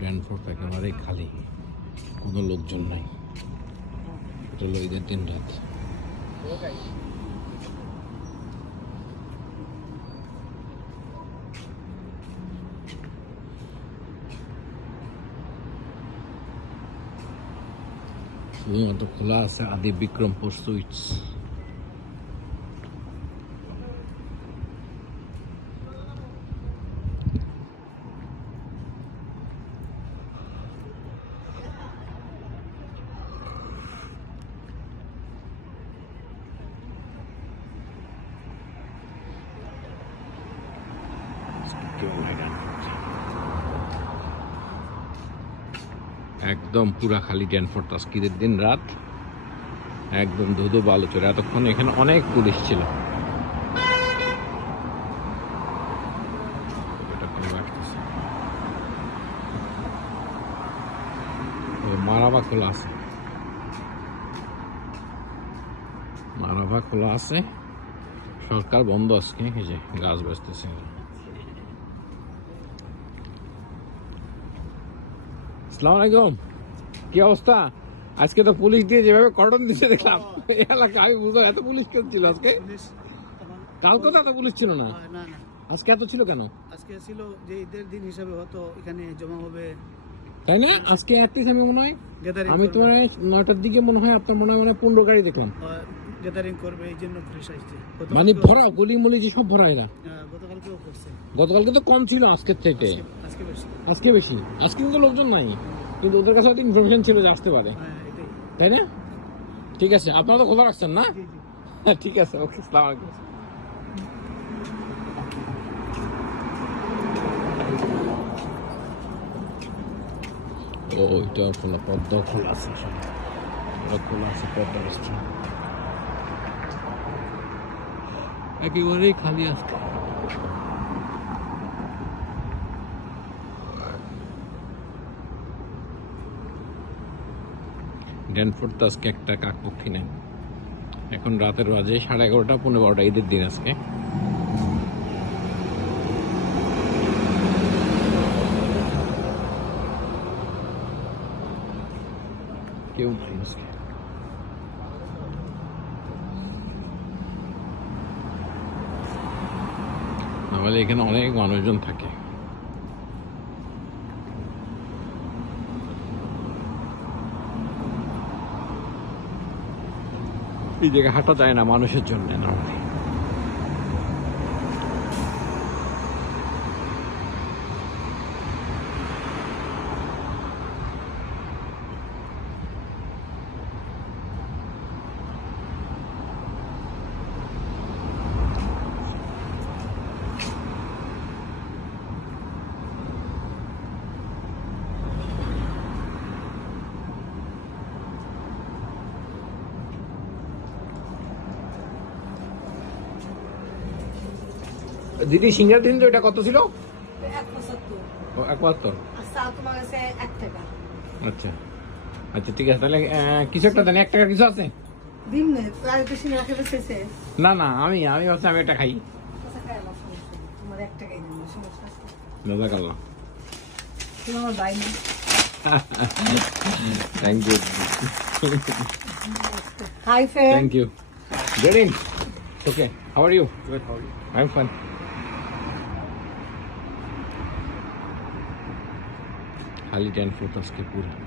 ড্যানফোর্ড একেবারেই খালি, কোনো লোকজন নাই। এটা হলো ঈদের দিন রাত। শুধুমাত্র খোলা আছে আদি বিক্রমপুর সুইটস। একদম পুরা খালি ড্যানফোর্ড আজকে ঈদের দিন রাত, একদম ধুধু বালু চলে। এতক্ষণ এখানে অনেক পুলিশ ছিল। মারাভা খোলা আছে, মারাভা খোলা আছে, সরকার বন্ধ আজকে। এই যে গাছ বেচতেছে। আসসালামু আলাইকুম, কি অবস্থা? আজকে তো পুলিশ দিয়ে যেভাবে কর্ডন দিতে দেখলাম এই এলাকা, আমি বুঝলাম এত পুলিশ কেন ছিল আজকে? কালকে তো এত পুলিশ ছিল না, আজকে এত ছিল কেন? আজকে ছিল যে ঈদের দিন হিসাবে হয়তো এখানে জমা হবে, তাই না? আজকে আমি মনে হয় আমি তোমার 9টার দিকে মনে হয় আপনার মনে হয় 15 গাড়ি দেখলাম গ্যাদারিং করবে, এই জন্য পুলিশ আসছে। মানে ভরা গলি মলি যে সব ভরা এরা। গতকালকেও করছে, গতকালকে তো কম ছিল, আজকের থেকে আজকে বেশি। আজকে কিন্তু লোকজন নাই, কিন্তু ওদের কাছে হয়তো ইনফরমেশন ছিল যে আসতে পারে, তাই না? ঠিক আছে, আপনারা তো খোলা রাখছেন না? হ্যাঁ ঠিক আছে, ওকে, আসসালামু আলাইকুম। ও এটা খোলা, পদ্মা খোলা আছে, খোলা আছে পদ্মা রেস্টুরেন্ট, একেবারেই খালি আজকে। ড্যানফোর্ড তো আজকে একটা কাকপক্ষী নেই। এখন রাতের বাজে 11:30, 12:15, ঈদের দিন আজকে। কেউ নাই আজকে। নাহলে এখানে অনেক মানুষজন থাকে। এই জায়গায় হাঁটা যায় না মানুষের জন্য না। দিদি সিঙ্গার দিন তো এটা কত ছিল? 1.75। আচ্ছা আচ্ছা ঠিক আছে, তাহলে কিছু একটা দেন, 1 টাকার কিছু আছে? না না, আমি ভাবছি আমি এটা খাই। Thank you. Hi, friend. Thank you. Get in. Okay. How are you? Good, how are you? I'm fine. खाली डैनफोर्ड आजके पूरा।